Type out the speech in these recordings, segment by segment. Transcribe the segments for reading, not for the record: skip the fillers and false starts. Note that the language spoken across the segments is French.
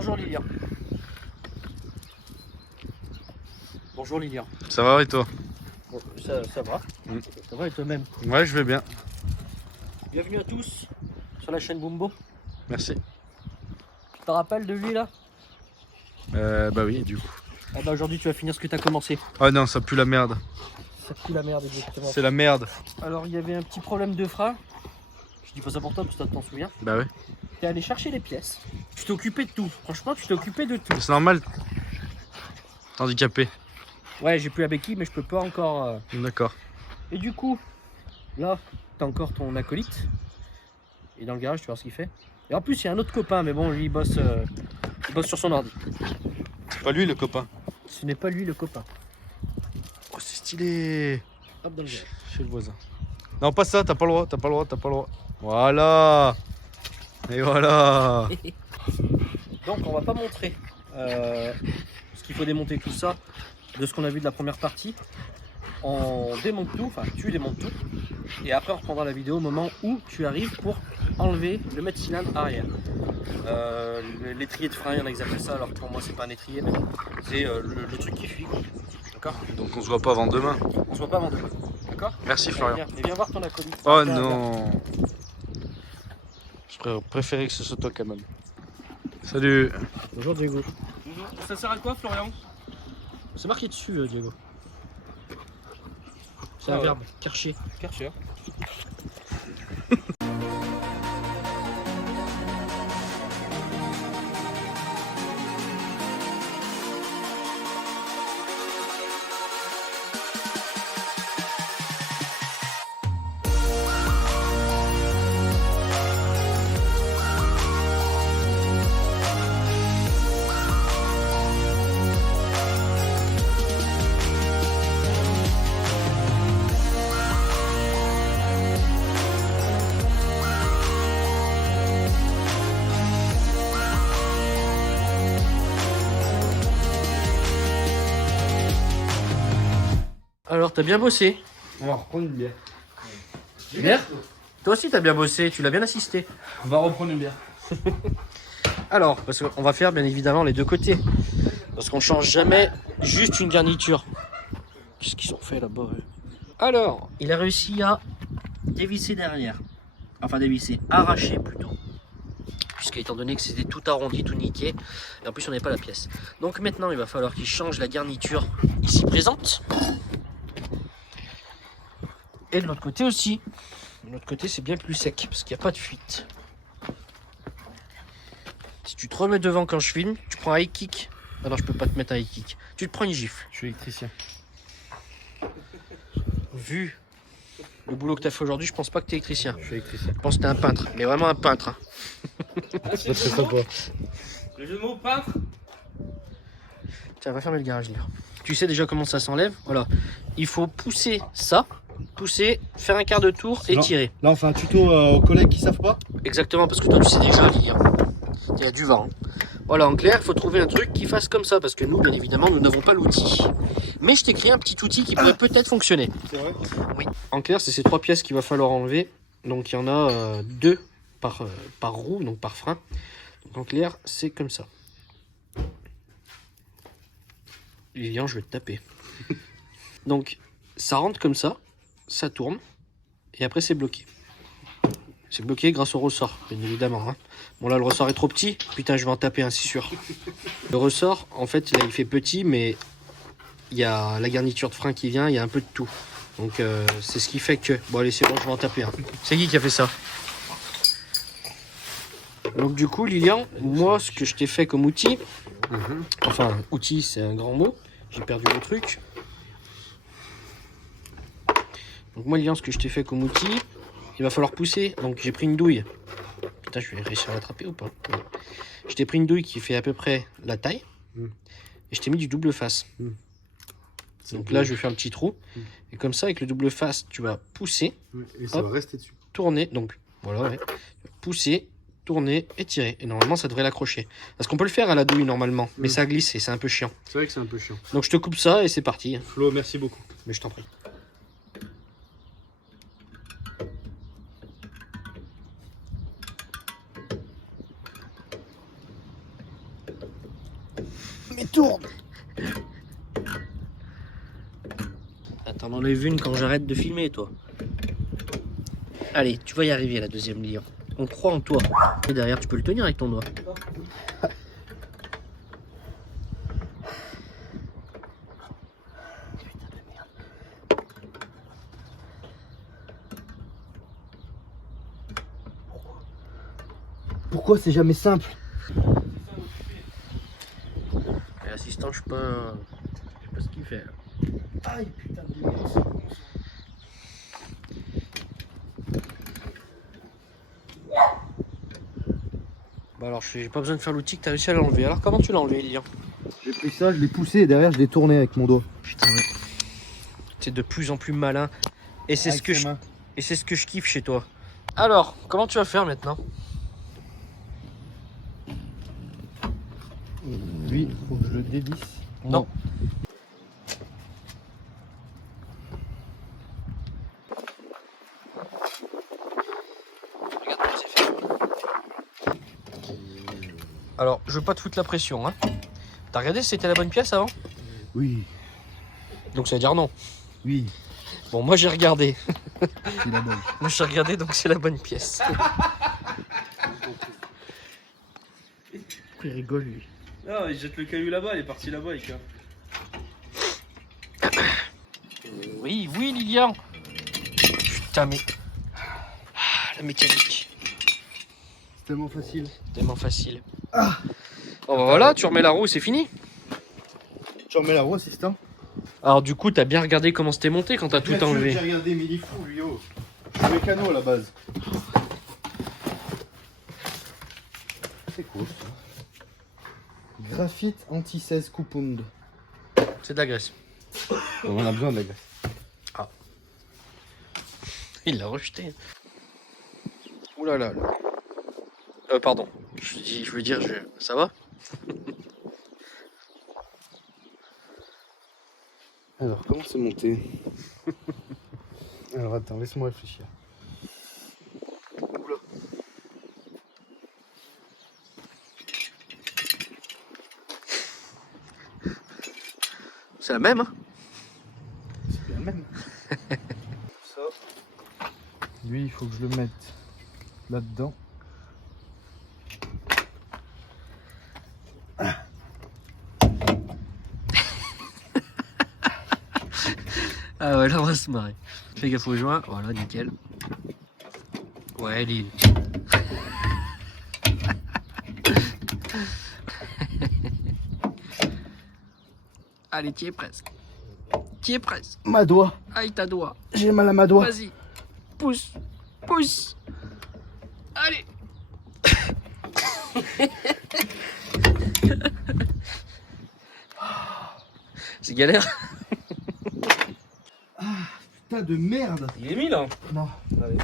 Bonjour Lilian. Bonjour Lilian. Ça va et toi? Bon, ça va. Ça va et toi-même? Ouais, je vais bien. Bienvenue à tous sur la chaîne Bumbo. Merci. Tu te rappelles de lui là? Bah oui, du coup. Ah bah aujourd'hui tu vas finir ce que tu as commencé. Oh non, ça pue la merde. Ça pue la merde exactement. C'est la merde. Alors il y avait un petit problème de frein. Je dis pas ça pour toi parce que tu t'en souviens. Bah ouais. Tu es allé chercher les pièces. Tu t'es occupé de tout. Franchement tu t'es occupé de tout. C'est normal. Handicapé. Ouais j'ai plus la béquille mais je peux pas encore... D'accord. Et du coup, là, t'as encore ton acolyte. Et dans le garage, tu vois ce qu'il fait. Et en plus, il y a un autre copain, mais bon, lui, il bosse sur son ordi. C'est pas lui le copain. Ce n'est pas lui le copain. Oh, c'est stylé. Hop, dans le garage. Chez le voisin. Non, pas ça, t'as pas le droit, t'as pas le droit, t'as pas le droit. Voilà. Et voilà. Donc, on va pas montrer ce qu'il faut démonter tout ça de ce qu'on a vu de la première partie. On démonte tout, enfin, tu démontes tout. Et après, on reprendra la vidéo au moment où tu arrives pour enlever le mètre cylindre arrière. L'étrier de frein, il y en a qui appellent ça, alors que pour moi, c'est pas un étrier, mais c'est le truc qui fuit. D'accord? Donc on se voit pas avant demain. On se voit pas avant demain. D'accord? Merci Florian. Viens voir ton acolyte. Oh Viens, non. Je préférais que ce soit toi quand même. Salut. viens. Bonjour Diego. Bonjour. Ça sert à quoi, Florian? C'est marqué dessus, Diego. C'est Ah un ouais. verbe, Karcher. Karcher. Alors, t'as bien bossé. On va reprendre une bière. Bière? Toi aussi, t'as bien bossé, tu l'as bien assisté. On va reprendre une bière. Alors, parce qu'on va faire bien évidemment les deux côtés. Parce qu'on change jamais juste une garniture. Qu'est-ce qu'ils ont fait là-bas? Alors, il a réussi à dévisser derrière. Enfin, dévisser, arracher plutôt. Puisqu'étant donné que c'était tout arrondi, tout niqué. Et en plus, on n'avait pas la pièce. Donc maintenant, il va falloir qu'il change la garniture ici présente. Et de l'autre côté aussi. De l'autre côté, c'est bien plus sec parce qu'il n'y a pas de fuite. Si tu te remets devant quand je filme, tu prends un high kick. Ah non, je peux pas te mettre un high kick. Tu te prends une gifle. Je suis électricien. Vu le boulot que tu as fait aujourd'hui, je pense pas que tu es électricien. Je suis électricien. Je pense que tu es un peintre, mais vraiment un peintre. Hein. C'est sympa. Le jeu de mots peintre. Tiens, va fermer le garage, là. Tu sais déjà comment ça s'enlève. Voilà. Il faut pousser ça, pousser, faire un quart de tour et Non. tirer. Là, on fait un tuto aux collègues qui savent pas. Exactement, parce que toi, tu sais déjà lire. Il y a du vent. Hein. Voilà, en clair, il faut trouver un truc qui fasse comme ça, parce que nous, bien évidemment, nous n'avons pas l'outil. Mais je t'ai créé un petit outil qui pourrait peut-être fonctionner. C'est vrai. Oui. En clair, c'est ces trois pièces qu'il va falloir enlever. Donc, il y en a deux par roue, donc par frein. Donc, en clair, c'est comme ça. Lilian, je vais te taper. Donc, ça rentre comme ça tourne, et après, c'est bloqué. C'est bloqué grâce au ressort, bien évidemment. Hein. Bon, là, le ressort est trop petit. Putain, je vais en taper un, c'est sûr. Le ressort, en fait, là, il fait petit, mais il y a la garniture de frein qui vient, il y a un peu de tout. Donc, c'est ce qui fait que... Bon, allez, c'est bon, je vais en taper un. C'est qui a fait ça? Donc, du coup, Lilian, moi, ce que je t'ai fait comme outil... Enfin, outil, c'est un grand mot. J'ai perdu le truc. Donc, moi, Lilian, ce que je t'ai fait comme outil... Il va falloir pousser, donc j'ai pris une douille. Putain, je vais réussir à l'attraper ou pas? Ouais. Je t'ai pris une douille qui fait à peu près la taille. Et je t'ai mis du double face. Donc là, je vais faire un petit trou. Et comme ça, avec le double face, tu vas pousser, Et ça va rester dessus. tourner. Donc voilà, ouais. Pousser, tourner et tirer. Et normalement, ça devrait l'accrocher. Parce qu'on peut le faire à la douille normalement, mais ça glisse et c'est un peu chiant. C'est vrai que c'est un peu chiant. Donc je te coupe ça et c'est parti. Flo, merci beaucoup. Mais je t'en prie. mais tourne. T'en enlèves une quand j'arrête de filmer, toi. Allez, tu vas y arriver, la deuxième lion. On croit en toi. Et derrière, tu peux le tenir avec ton doigt. Pourquoi c'est jamais simple? L'assistant, je sais pas ce qu'il fait. Là. Aïe putain de merde. Bah alors, j'ai pas besoin de faire l'outil que t'as réussi à l'enlever. Alors, comment tu l'as enlevé, le lion? J'ai pris ça, je l'ai poussé et derrière je l'ai tourné avec mon doigt. Putain, ouais. T'es de plus en plus malin. Et c'est Avec ses mains. ce que je kiffe chez toi. Alors, comment tu vas faire maintenant? Lui, faut que je le dévisse. Non. Regarde comment c'est fait. Alors, je veux pas te foutre la pression, hein. T'as regardé si c'était la bonne pièce avant? Oui, Donc ça veut dire non. oui, Bon, moi j'ai regardé. c'est la bonne. Moi j'ai regardé, donc c'est la bonne pièce. Il rigole, lui. Ah, il jette le caillou là-bas, il est parti là-bas, Ika. Oui, oui, Lilian. Putain, mais... Ah, la mécanique. C'est tellement facile. Tellement facile. Bon, bah voilà, tu remets la roue, c'est fini. Tu remets la roue, assistant? Alors du coup, t'as bien regardé comment c'était monté quand t'as tout Bien sûr, enlevé. J'ai regardé, mais il est fou, lui, oh. Je suis mécano à la base. C'est quoi ça? Graphite anti-16 coupound. C'est de la graisse. On en a besoin de la graisse. Il l'a rejeté. Ouh là là. Pardon. Je veux dire, ça va? Alors, comment c'est monté? Alors, attends, laisse-moi réfléchir. Oula. C'est la même, hein? C'est bien le même. Ça. Lui, il faut que je le mette là-dedans. Ah ouais, là on va se marrer. Fais gaffe au joint, voilà, nickel. Ouais, Lille. Allez, t'y es presque. T'y es presque. Ma doigt. Aïe, ta doigt. J'ai mal à ma doigt. Vas-y. Pousse. Pousse. Allez. C'est galère. Putain de merde. Il est mis là. Non. Allez.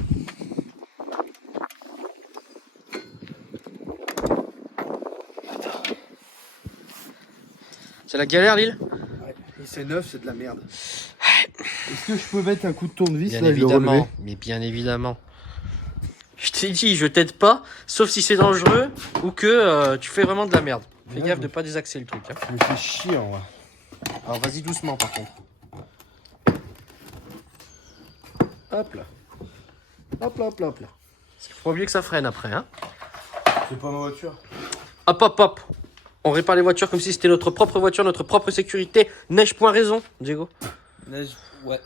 C'est la galère, Lille? Ouais. Et c'est neuf, c'est de la merde. Est-ce que je peux mettre un coup de tournevis Bien là et le relever? évidemment. Mais bien évidemment. Je t'ai dit, je t'aide pas, sauf si c'est dangereux ou que tu fais vraiment de la merde. Fais Ouais, gaffe ouais. de pas désaxer le truc. Hein. Je me fais chier en vrai. Alors vas-y doucement par contre. Hop là. Hop là, hop là, hop là. Parce qu'il faut pas oublier que ça freine après. Hein. C'est pas ma voiture. Hop, hop, hop. On répare les voitures comme si c'était notre propre voiture, notre propre sécurité. Neige point raison, Diego. Neige, ouais.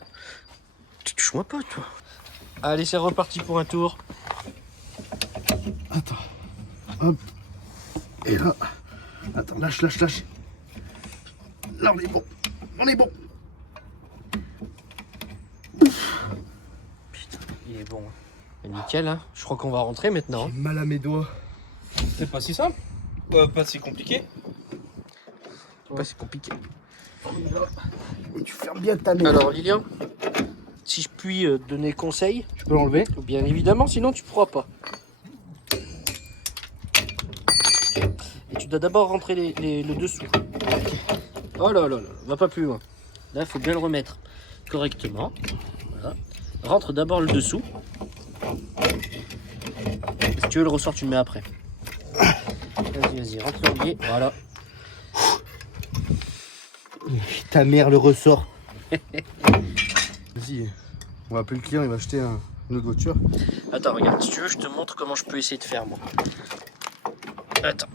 Tu touches moi pas, toi. Allez, c'est reparti pour un tour. Attends. Hop. Et là. Attends, lâche, lâche, lâche. Là, on est bon. On est bon. Putain, il est bon. Hein. Nickel, hein. Je crois qu'on va rentrer maintenant. J'ai mal à mes doigts. C'est pas si simple. Pas si compliqué. Ouais, c'est compliqué. Et tu fermes bien ta nez. Alors, Lilian, si je puis donner conseil, Tu peux l'enlever? bien évidemment, sinon tu pourras pas. Et tu dois d'abord rentrer le dessous. Oh là là là, va pas plus loin. Là, il faut bien le remettre correctement. Voilà. Rentre d'abord le dessous. Si tu veux le ressort, tu le mets après. Vas-y, vas-y, rentre le biais. Voilà. Ta mère, le ressort. Vas-y, on va appeler le client, il va acheter une autre voiture. Attends, regarde, si tu veux, je te montre comment je peux essayer de faire, moi. Attends.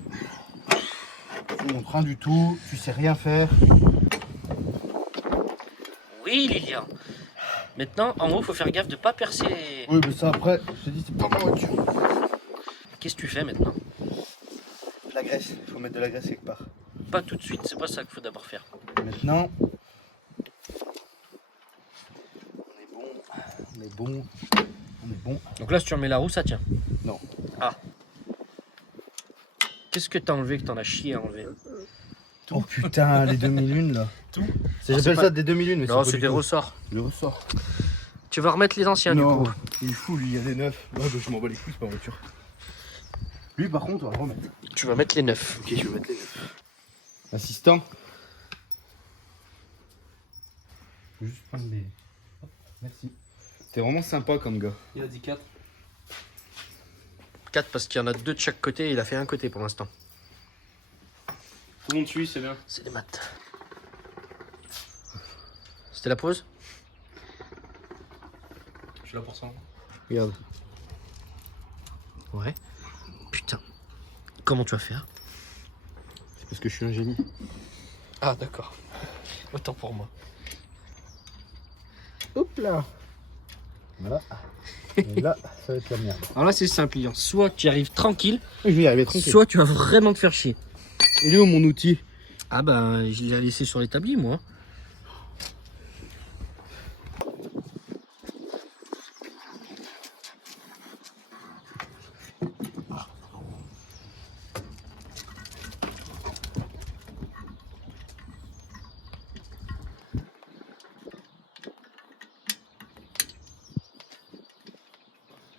Tu montres rien du tout, tu sais rien faire. Oui, Lilian. Maintenant, en haut, il faut faire gaffe de pas percer les... Oui, mais ça après, je te dis, c'est pas ma voiture. Qu'est-ce que tu fais maintenant? La graisse, il faut mettre de la graisse quelque part. Pas tout de suite, c'est pas ça qu'il faut d'abord faire. Maintenant, on est bon. Donc là, si tu remets la roue, ça tient. Non. Ah. Qu'est-ce que t'as enlevé que t'en as chié à enlever? Oh putain, les demi-lunes là. Tout. J'appelle ça des demi-lunes, mais Non, pas c'est du des tout. ressorts. Le ressort. Tu vas remettre les anciens Non, du coup. il est fou lui, il y a des neufs. Ouais, bah, je m'en bats les couilles, c'est pas ma voiture. Lui par contre, on va le remettre. Tu vas mettre les neufs. Ok, je vais mettre les neufs. Assistant. Je vais juste prendre les... Hop, merci. T'es vraiment sympa comme gars. Il a dit 4. 4 parce qu'il y en a 2 de chaque côté et il a fait un côté pour l'instant. Tout le monde suit, c'est bien. C'est des maths. C'était la pause? Je suis là pour ça. Regarde. Ouais. Putain. Comment tu vas faire? C'est parce que je suis un génie. Ah d'accord. Autant pour moi. Hop là. Voilà. Et là, ça va être la merde. Alors là c'est simple, Lilian. Soit tu y arrives tranquille, Je vais y arriver tranquille. soit tu vas vraiment te faire chier. Il est où mon outil? Ah ben je l'ai laissé sur l'établi moi.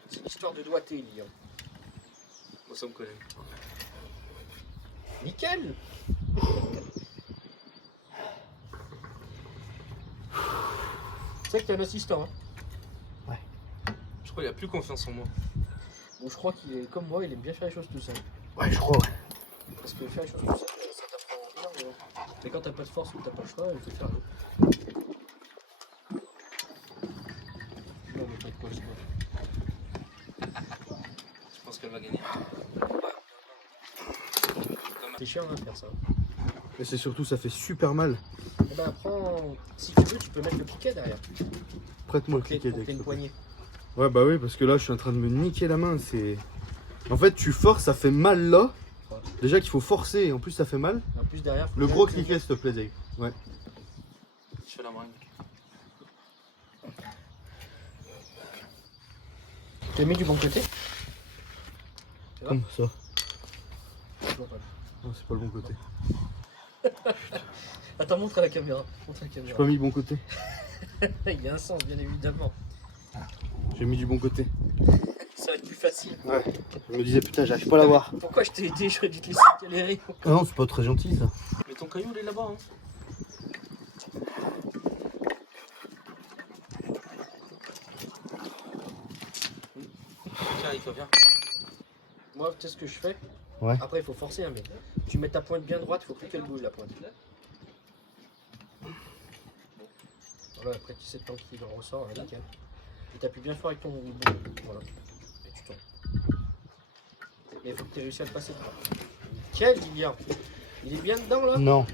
C'est une histoire de doigté, Lilian. Moi, ça me connaît. Nickel. Tu sais que t'es un assistant, hein. Je crois qu'il a plus confiance en moi. Bon, je crois qu'il est comme moi, il aime bien faire les choses tout seul. Ouais, je crois, ouais. Parce que faire les choses tout seul, ça t'apprend rien. Mais quand t'as pas de force ou que t'as pas le choix, il faut faire le. Non, mais pas de quoi, c'est moi. Je pense qu'elle va gagner. C'est chiant à faire ça. Mais c'est surtout, ça fait super mal. Eh ben, prends. Si tu veux, tu peux mettre le piquet derrière. Prête-moi le Pour que cliquet t'aies avec une ça. poignée. Ouais, bah oui, parce que là, je suis en train de me niquer la main. C'est. En fait, tu forces, ça fait mal là. Ouais. Déjà qu'il faut forcer, et en plus, ça fait mal. En plus, derrière. faut Le bien gros que- cliquet, s'il te plaît, Dave. Ouais. Je fais la meringue. Tu l'as mis du bon côté? vois Comme ça. Je vois pas. Non, c'est pas le bon côté. Attends, montre à la caméra. Montre à la J'ai caméra. pas mis le bon côté. Il y a un sens, bien évidemment. J'ai mis du bon côté. Ça va être plus facile. Ouais. Je me disais, putain, j'arrive pas à l'avoir. Pourquoi je t'ai aidé? J'aurais dû te laisser galérer. Ah non, c'est pas très gentil ça. Mais ton caillou, il est là-bas. Hein. Tiens, il viens. Moi, tu sais ce que je fais? Ouais. Après, il faut forcer, hein, mais tu mets ta pointe bien droite, il faut plus qu'elle bouge la pointe. Bon. Voilà, après, tu sais tant qu'il en ressort, hein, nickel. Et t'appuies bien fort avec ton bout. Voilà. Et tu tournes. Et il faut que tu aies réussi à le passer dedans. Nickel, Lilian. Il est bien dedans là? Non.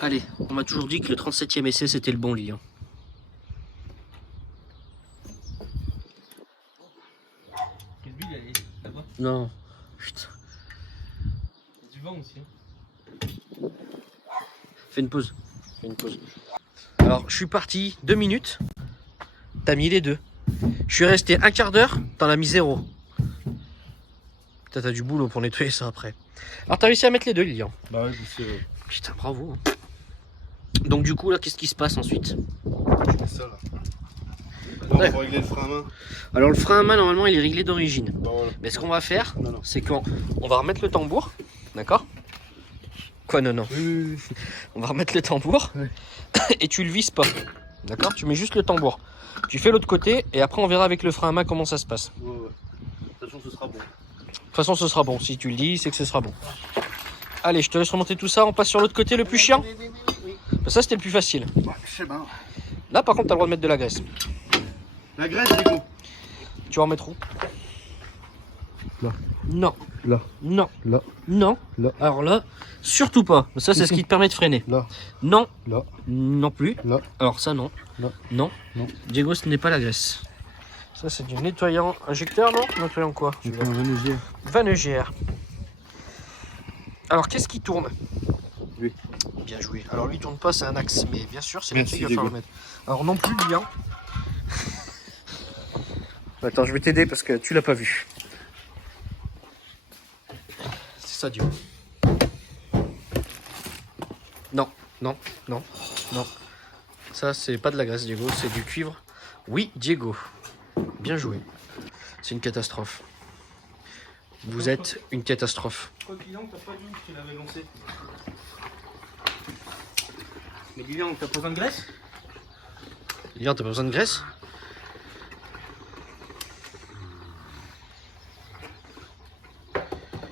Allez, on m'a toujours dit que le 37e essai c'était le bon Lilian. Quelle bulle, elle est là-bas. Non. Putain. Il y a du vent aussi. Hein. Fais une pause. Fais une pause. Alors, je suis parti 2 minutes. T'as mis les deux. Je suis resté un quart d'heure. T'en as mis 0. Putain, t'as du boulot pour nettoyer ça après. Alors, t'as réussi à mettre les deux, Lilian. Bah ouais, c'est. Putain, bravo. Donc, du coup, là, qu'est-ce qui se passe ensuite? Je fais ça là. Non, Ouais. faut régler le frein à main. Alors, le frein à main, normalement, il est réglé d'origine. Bah voilà. Mais ce qu'on va faire, Non, non. c'est qu'on va remettre le tambour. D'accord? Quoi, non, non. Oui. On va remettre le tambour. Ouais. Et tu le vises pas. D'accord? Tu mets juste le tambour. Tu fais l'autre côté et après on verra avec le frein à main comment ça se passe. Ouais. De toute façon, ce sera bon. toute façon, ce sera bon. Si tu le dis, c'est que ce sera bon. Allez, je te laisse remonter tout ça. On passe sur l'autre côté, le plus chiant. Bah, ça, c'était le plus facile. Ouais, je sais pas. Là, par contre, t'as le droit de mettre de la graisse. La graisse, Diego. Tu vas en mettre où? Là. Non. Là. Non. Là. Non. Là. Alors là, surtout pas. Ça, c'est ce qui te permet de freiner. Là. Non. Là. Non plus. Là. Alors ça, non. Là. Non. Non. Diego, ce n'est pas la graisse. Ça, c'est du nettoyant injecteur, non? Nettoyant quoi? Tu peux un vannegier. Vannegière. Alors, qu'est-ce qui tourne? Lui. Bien joué. Alors, lui, il tourne pas, c'est un axe. Mais bien sûr, c'est Merci, là-dessus qu'il va falloir le mettre. Alors, non plus, bien. Attends, je vais t'aider parce que tu l'as pas vu. C'est ça, Diego. Non, non, non, non. Ça, c'est pas de la graisse, Diego, c'est du cuivre. Oui, Diego. Bien joué. C'est une catastrophe. Vous êtes une catastrophe. Quoi qu'il en, t'as pas dit que tu l'avais lancé. Mais Lilian, t'as pas besoin de graisse? Lilian, t'as pas besoin de graisse?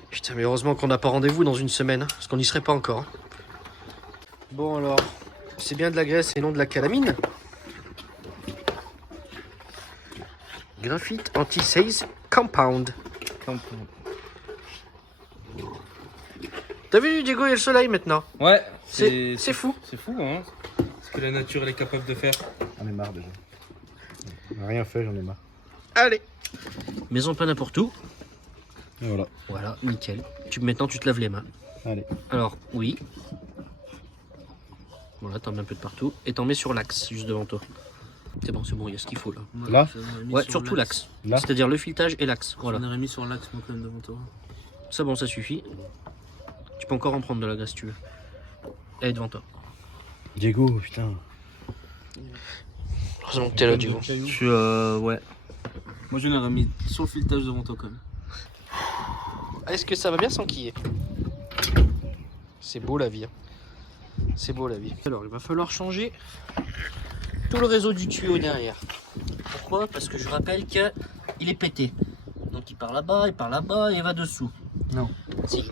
Putain, mais heureusement qu'on n'a pas rendez-vous dans une semaine, parce qu'on n'y serait pas encore. Bon alors, c'est bien de la graisse et non de la calamine. Graphite anti-seize compound. T'as vu, Diego, il y a le soleil maintenant. Ouais, C'est fou. C'est fou, hein. Ce que la nature elle est capable de faire. J'en ai marre déjà. On a rien fait, j'en ai marre. Allez. Maison pas n'importe où. Et voilà. Voilà, nickel. Maintenant, tu te laves les mains. Allez. Alors, oui. Voilà, t'en mets un peu de partout. Et t'en mets sur l'axe, juste devant toi. C'est bon, il y a ce qu'il faut là. Là? Ouais, surtout l'axe. Là? C'est-à-dire le filetage et l'axe. Voilà. On aurait mis sur l'axe, moi, quand même, devant toi. Ça, bon, ça suffit. Tu peux encore en prendre de la graisse si tu veux. Elle est devant toi. Diego, putain. Heureusement que t'es là, Diego. Ouais. Moi, je l'aurais mis sur le filetage devant toi, quand même. Est-ce que ça va bien s'enquiller? C'est beau la vie. Hein. C'est beau la vie. Alors, il va falloir changer tout le réseau du tuyau derrière. Pourquoi? Parce que je rappelle qu'il est pété. Donc il part là-bas, et il va dessous. Non. Si.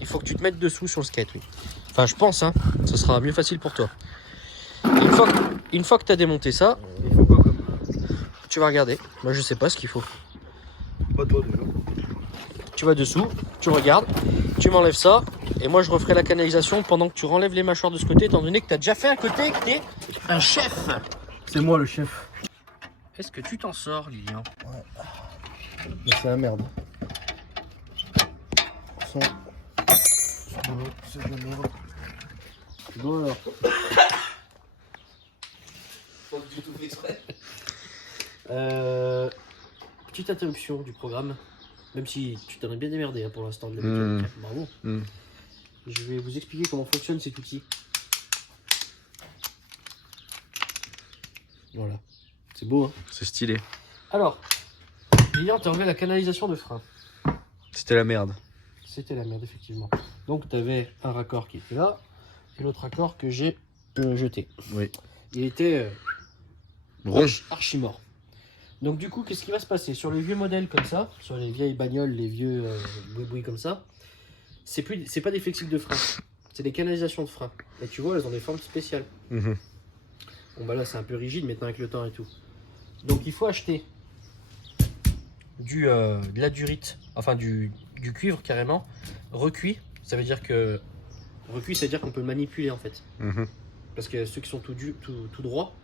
Il faut que tu te mettes dessous sur le skate, oui. Enfin, je pense, hein. Ça sera mieux facile pour toi. Une fois que tu as démonté ça, Il faut quoi comme? tu vas regarder. Moi, je sais pas ce qu'il faut. Pas toi déjà. Tu vas dessous, tu regardes, tu m'enlèves ça, et moi je referai la canalisation pendant que tu renlèves les mâchoires de ce côté, étant donné que tu as déjà fait un côté, que tu es un chef. C'est moi le chef. Est-ce que tu t'en sors, Lilian? Mais c'est la merde. C'est de la merde. Bon alors. Faut que tu tout exprès. Petite interruption du programme, même si tu t'en es bien démerdé hein, pour l'instant de l'habitude. Bravo. Je vais vous expliquer comment fonctionne cet outil. Voilà. C'est beau, hein? C'est stylé. Alors, Lilian, t'as enlevé la canalisation de frein. C'était la merde. C'était la merde, effectivement. Donc, tu avais un raccord qui était là et l'autre raccord que j'ai jeté. Oui. Il était Rond. archi mort. Donc, du coup, qu'est-ce qui va se passer? Sur les vieux modèles comme ça, sur les vieilles bagnoles, les vieux boui-boui comme ça, c'est pas des flexibles de frein, c'est des canalisations de frein. Et tu vois, elles ont des formes spéciales. Bon, bah là, c'est un peu rigide maintenant avec le temps et tout. Donc, il faut acheter de la durite, enfin du cuivre carrément, recuit. Ça veut dire que recuit, ça veut dire qu'on peut le manipuler en fait. Parce que ceux qui sont tout droit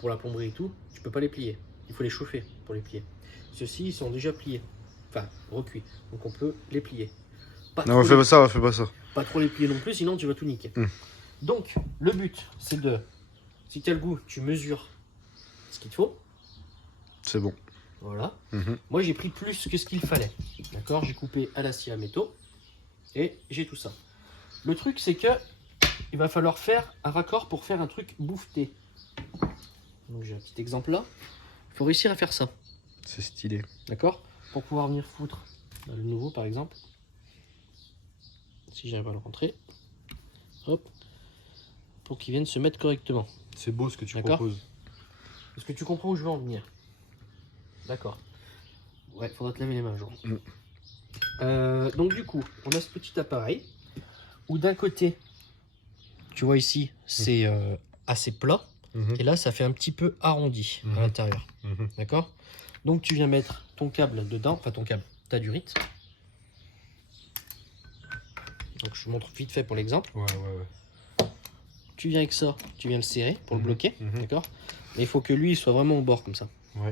pour la plomberie et tout, tu peux pas les plier. Il faut les chauffer pour les plier. Ceux-ci, ils sont déjà pliés, enfin recuits, donc on peut les plier. Non, on fait pas ça, on fait pas ça. Pas trop les plier non plus, sinon tu vas tout niquer. Donc le but, c'est de, si tu as le goût, tu mesures ce qu'il te faut. C'est bon. Voilà. Moi, j'ai pris plus que ce qu'il fallait. D'accord? J'ai coupé à l'acier à métaux et j'ai tout ça. Le truc, c'est que il va falloir faire un raccord pour faire un truc bouffeté. Donc, j'ai un petit exemple là. Il faut réussir à faire ça. C'est stylé. D'accord? Pour pouvoir venir foutre le nouveau, par exemple. Si j'arrive à le rentrer. Hop. Pour qu'il vienne se mettre correctement. C'est beau ce que tu D'accord. proposes. Est-ce que tu comprends où je veux en venir? D'accord. Ouais, faudra te laver les mains, genre. Donc du coup, on a ce petit appareil où d'un côté, tu vois ici, c'est assez plat. Et là, ça fait un petit peu arrondi à l'intérieur. D'accord? Donc tu viens mettre ton câble dedans, enfin ton câble, ta durite. Donc je montre vite fait pour l'exemple. Tu viens avec ça, tu viens le serrer pour le bloquer, d'accord? Mais il faut que lui il soit vraiment au bord comme ça.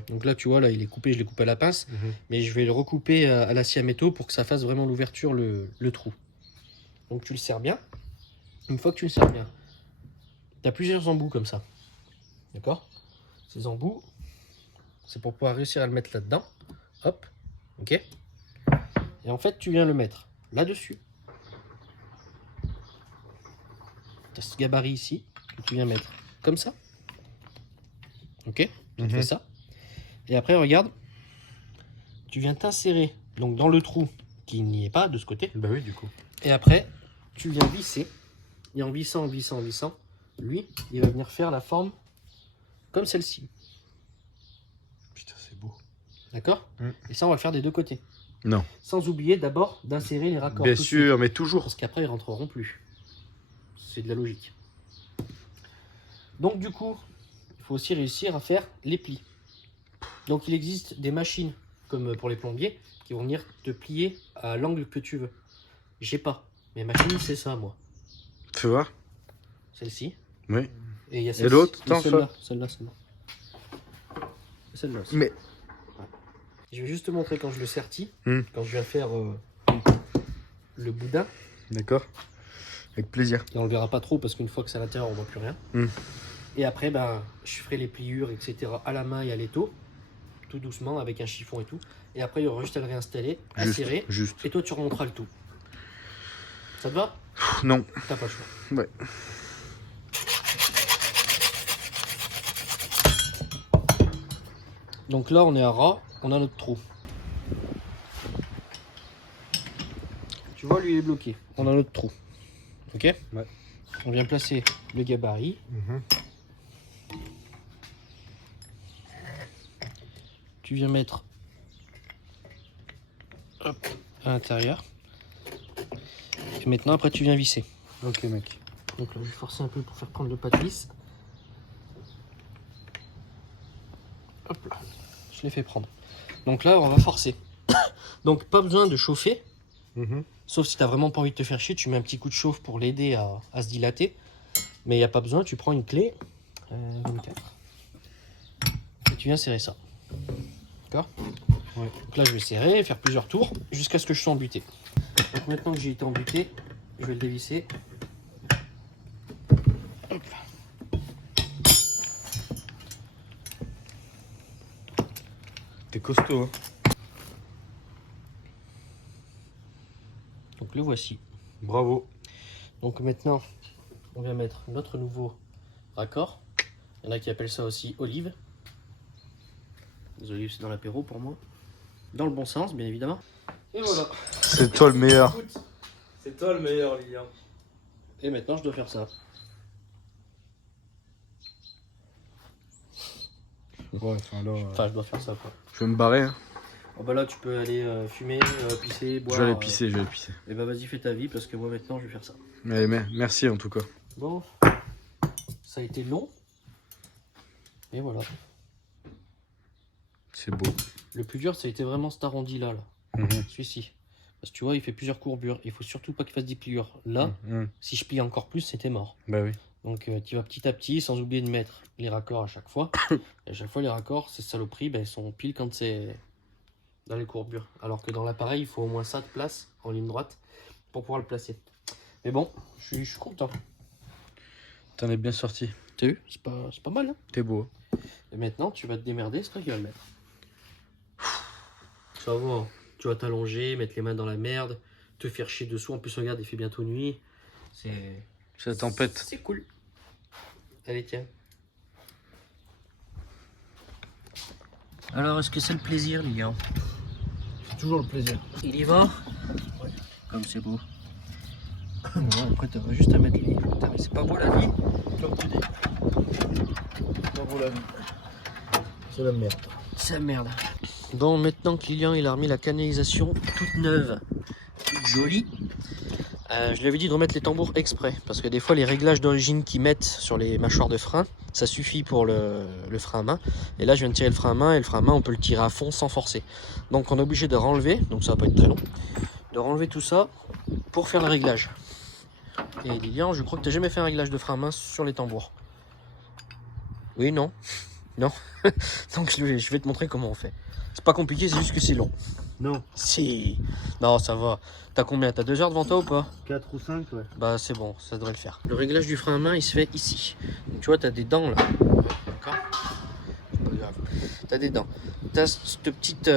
Donc là tu vois, là il est coupé, je l'ai coupé à la pince, mais je vais le recouper à la scie à métaux pour que ça fasse vraiment l'ouverture, le trou. Donc tu le serres bien. Une fois que tu le serres bien, tu as plusieurs embouts comme ça, d'accord? Ces embouts, c'est pour pouvoir réussir à le mettre là-dedans. Hop, ok? Et en fait tu viens le mettre là-dessus. Tu as ce gabarit ici que tu viens mettre comme ça. Ok, tu fais ça. Et après, regarde, tu viens t'insérer donc dans le trou qui n'y est pas de ce côté. Bah oui, du coup. Et après, tu viens visser. Et en vissant, lui, il va venir faire la forme comme celle-ci. Putain, c'est beau. D'accord? Et ça, on va le faire des deux côtés. Non. Sans oublier d'abord d'insérer les raccords. Bien tout de sûr, suite, mais toujours. parce qu'après, ils rentreront plus. C'est de la logique. Donc du coup, il faut aussi réussir à faire les plis. Donc il existe des machines, comme pour les plombiers, qui vont venir te plier à l'angle que tu veux. J'ai pas. Mes machines, c'est ça, moi. Fais voir. Celle-ci. Oui. Et il y a Et l'autre, celle-là. attends, Celle-là. Celle-là aussi. Mais. Je vais juste te montrer quand je le sertis, quand je viens faire le boudin. D'accord. Avec plaisir. Là, on le verra pas trop parce qu'une fois que c'est à l'intérieur, on voit plus rien. Et après, ben, je ferai les pliures, etc. à la main et à l'étau, tout doucement, avec un chiffon et tout. Et après, il y aura juste à le réinstaller, à serrer. Juste. Et toi, tu remonteras le tout. Ça te va? Non. T'as pas le choix. Ouais. Donc là, on est à ras, on a notre trou. Tu vois, lui, il est bloqué. On a notre trou. Ok? Ouais. On vient placer le gabarit. Tu viens mettre hop, à l'intérieur. Et maintenant, après, tu viens visser. Ok, mec. Donc là, je vais forcer un peu pour faire prendre le pâte lisse. Hop là, je l'ai fait prendre. Donc là, on va forcer. Donc, pas besoin de chauffer. Sauf si tu n'as vraiment pas envie de te faire chier, tu mets un petit coup de chauffe pour l'aider à se dilater. Mais il n'y a pas besoin, tu prends une clé 24. Et tu viens serrer ça. D'accord? Ouais. Donc là, je vais serrer, faire plusieurs tours jusqu'à ce que je sois embuté. Donc maintenant que j'ai été embuté, je vais le dévisser. Hop là. T'es costaud, hein. Donc le voici. Bravo. Donc maintenant, on vient mettre notre nouveau raccord. Il y en a qui appellent ça aussi olive. Les olives, c'est dans l'apéro pour moi. Dans le bon sens, bien évidemment. Et voilà. C'est toi le meilleur. C'est toi le meilleur, Lilian. Et maintenant, je dois faire ça. Ouais, enfin là. Enfin, je dois faire ça, quoi. Je vais me barrer. Hein. Oh bah là, tu peux aller fumer, pisser, boire. Je vais aller pisser, je vais aller pisser. Et bah vas-y, fais ta vie, parce que moi, maintenant, je vais faire ça. Mais merci en tout cas. Bon, ça a été long. Et voilà. C'est beau. Le plus dur, ça a été vraiment cet arrondi là. Celui-ci. Parce que tu vois, il fait plusieurs courbures. Il faut surtout pas qu'il fasse des pliures. Là, si je plie encore plus, c'était mort. Bah oui. Donc tu vas petit à petit, sans oublier de mettre les raccords à chaque fois. Et à chaque fois, les raccords, ces saloperies, ben, ils sont pile quand c'est dans les courbures. Alors que dans l'appareil, il faut au moins ça de place en ligne droite pour pouvoir le placer. Mais bon, je suis content. T'en es bien sorti. T'as vu? C'est pas mal. Hein. T'es beau. Et maintenant, tu vas te démerder, c'est toi qui vas le mettre. Ça va. Tu vas t'allonger, mettre les mains dans la merde, te faire chier dessous. En plus, regarde, il fait bientôt nuit. C'est la tempête. C'est cool. Allez, tiens. Alors, est-ce que c'est le plaisir, Lilian? C'est toujours le plaisir. Il y va? Ouais. Comme c'est beau. Bon, après, tu auras juste à mettre les... Putain, mais c'est pas beau la vie? Comme tu dis. Pas pour la vie. C'est la merde. C'est la merde. Bon, maintenant que Lilian il a remis la canalisation toute neuve, toute jolie, je lui avais dit de remettre les tambours exprès. Parce que des fois, les réglages d'origine qu'ils mettent sur les mâchoires de frein, ça suffit pour le frein à main. Et là, je viens de tirer le frein à main et le frein à main, on peut le tirer à fond sans forcer. Donc, on est obligé de renlever, donc ça va pas être très long, de renlever tout ça pour faire le réglage. Et Lilian, je crois que tu n'as jamais fait un réglage de frein à main sur les tambours. Oui, non. Non. Donc, je vais te montrer comment on fait. C'est pas compliqué, c'est juste que c'est long. Non, Si. Non, ça va. T'as combien? T'as 2 heures devant toi ou pas? 4 ou 5, ouais. Bah c'est bon, ça devrait le faire. Le réglage du frein à main, il se fait ici. Donc, tu vois, t'as des dents là. D'accord? C'est pas grave. T'as des dents. T'as cette petite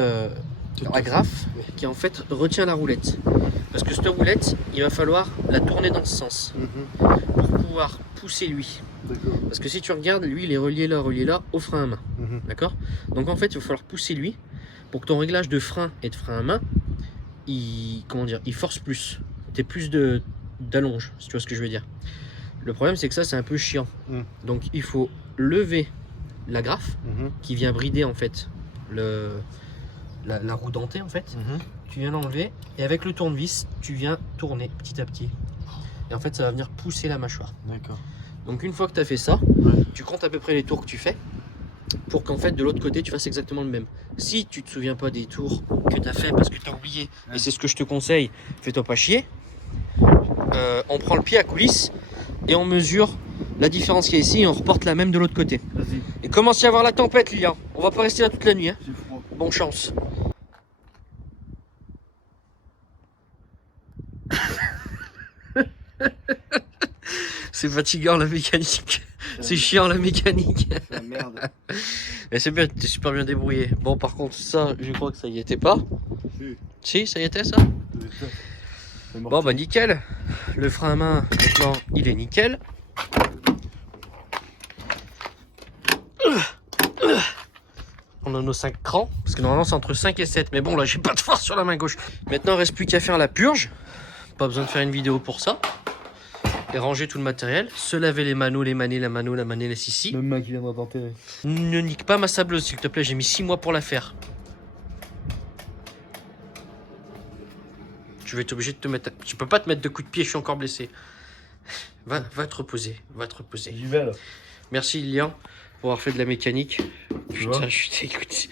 agrafe qui en fait retient la roulette. Parce que cette roulette, il va falloir la tourner dans ce sens pour pouvoir pousser lui. D'accord. Parce que si tu regardes, lui, il est relié là au frein à main. Mhm. D'accord? Donc en fait, il va falloir pousser lui pour que ton réglage de frein et de frein à main, il force plus. T'es plus d'allonge, si tu vois ce que je veux dire. Le problème, c'est que ça, c'est un peu chiant. Donc il faut lever l'agrafe qui vient brider en fait la roue dentée en fait. Tu viens l'enlever et avec le tournevis, tu viens tourner petit à petit. Et en fait, ça va venir pousser la mâchoire. D'accord. Donc une fois que tu as fait ça, tu comptes à peu près les tours que tu fais pour qu'en fait de l'autre côté tu fasses exactement le même. Si tu te souviens pas des tours que tu as fait parce que tu as oublié, et c'est ce que je te conseille, fais-toi pas chier, on prend le pied à coulisse et on mesure la différence qu'il y a ici et on reporte la même de l'autre côté. Vas-y, Et commence à y avoir la tempête, Lilian. On va pas rester là toute la nuit. Hein. j'ai froid. Bonne chance. C'est fatigant la mécanique. C'est chiant la mécanique. La merde. Mais c'est bien, t'es super bien débrouillé. Bon, par contre, ça, je crois que ça y était pas. Si, ça y était ça. Bon, bah nickel. Le frein à main, maintenant, il est nickel. On a nos 5 crans, parce que normalement c'est entre 5 et 7. Mais bon, là, j'ai pas de force sur la main gauche. Maintenant, il reste plus qu'à faire la purge. Pas besoin de faire une vidéo pour ça. Et ranger tout le matériel. Se laver les manos, les manets, la manée, la scie. Même main qui viendra t'enterrer. Ne nique pas ma sableuse, s'il te plaît. J'ai mis 6 mois pour la faire. Tu vas être obligé de te mettre... Tu peux pas te mettre de coups de pied, je suis encore blessé. Va te reposer. Va te reposer. J'y vais là. Merci Lilian pour avoir fait de la mécanique. Tu Putain, vois je suis dégoûté.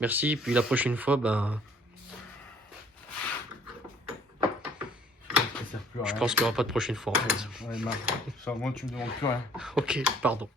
Merci, puis la prochaine fois, ben... Ça sert plus à Je rien. pense qu'il n'y aura pas de prochaine fois en fait. Ouais, marre. Ça, moi, tu me demandes plus rien. Ok, pardon.